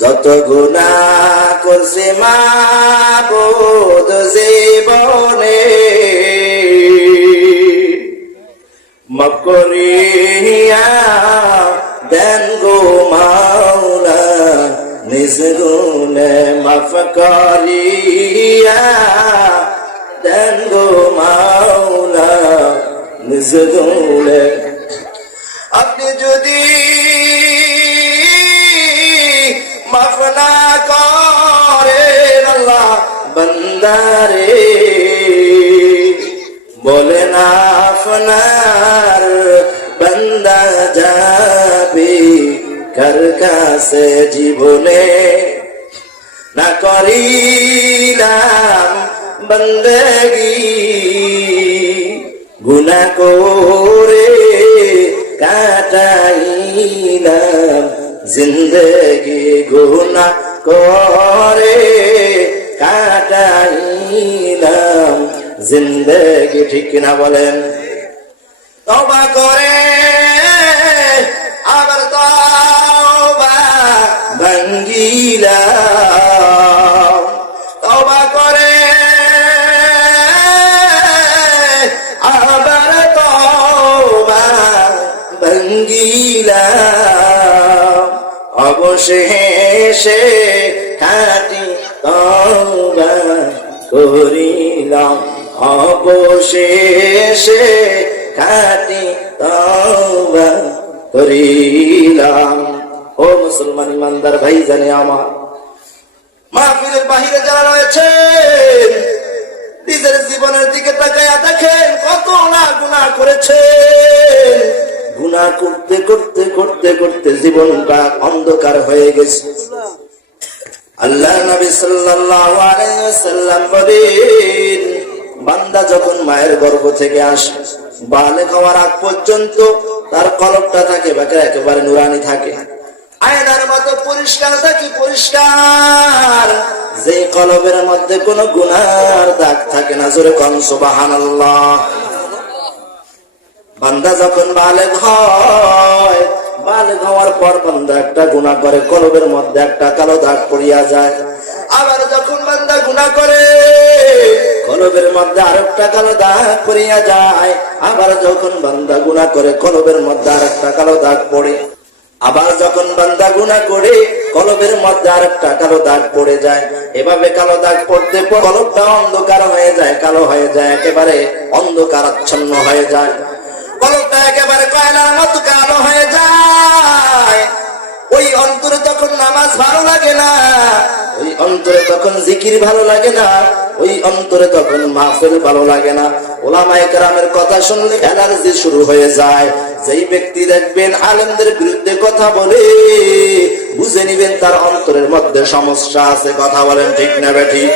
যত গুনাহ করছি মাবুদ জীবনে, মাফ করিয়া দেন গো মাওলা, নিজ গুণে মাফ করিয়া দেন গো মাওলা, নিজ গুণে। আপনি যদি মাফ না করেন আল্লাহ বান্দারে, বলেন আপনার বান্দা যাবে কার কাছে জীবনে। না করিলাম বন্দেগি গুনাহ করে কাটাইলাম জিন্দেগি, গুনাহ করে কাটাইলাম জিন্দেগি। ঠিক কিনা বলেন? তওবা করে আবার তওবা ভাঙ্গিলাম, তওবা করে আবার তওবা ভাঙ্গিলাম, অবশেষে খাঁটি তওবা করিলাম, অবশেষে খাঁটি তওবা করিলাম। ও মুসলমান ইমানদার ভাই জানে আমার, মাহফিলের বাহিরে যারা রয়েছেন নিজের জীবনের দিকে তাকায়া দেখেন কত না গুনাহ করেছেন। গুনাহ করতে করতে করতে করতে জীবনটা অন্ধকার হয়ে গেছে। আল্লাহ নবী সাল্লাল্লাহু আলাইহি ওয়াসাল্লাম বলেন, বান্দা যখন মায়ের গর্ভ থেকে আসে বালেগ হওয়ার আগ পর্যন্ত তার কলবটা থাকে একেবারে নুরানি থাকে, আয়নার মতো পরিষ্কার থাকে, পরিষ্কার। যে কলবের মধ্যে কোনো গুনার দাগ থাকে না। জোরে কোন সুবহানাল্লাহ। বান্দা যখন বালেগ হয়, বালেগ হওয়ার পর বান্দা একটা গুনাহ করে, কলবের মধ্যে একটা কালো দাগ পড়িয়া যায়। আবার যখন বান্দা গুনাহ করে, কলবের মধ্যে আরেকটা কালো দাগ পড়িয়া যায়। আবার যখন বান্দা গুনাহ করে, কলবের মধ্যে আরেকটা কালো দাগ পড়ে। আবার যখন বান্দা গুনাহ করে, কলবের মধ্যে আরেকটা কালো দাগ পড়ে যায়। এভাবে কালো দাগ পড়তে কলবটা অন্ধকার হয়ে যায়, কালো হয়ে যায়, একেবারে অন্ধকারাচ্ছন্ন হয়ে যায়। কলবটা একেবারে কয়লার মতো কালো হয়ে যায়। ওই অন্তরে তখন নামাজ ভালো লাগে না, ওই অন্তরে তখন জিকির ভালো লাগে না, ওই অন্তরে তখন মাহফিল ভালো লাগে না। উলামায়ে কেরামের কথা শুনলে এলার্জি শুরু হয়ে যায়। যেই ব্যক্তি দেখবেন আলেমদের বিরুদ্ধে কথা বলে, বুঝে নিবেন তার অন্তরের মধ্যে সমস্যা আছে। কথা বলেন ঠিক না বেঠিক?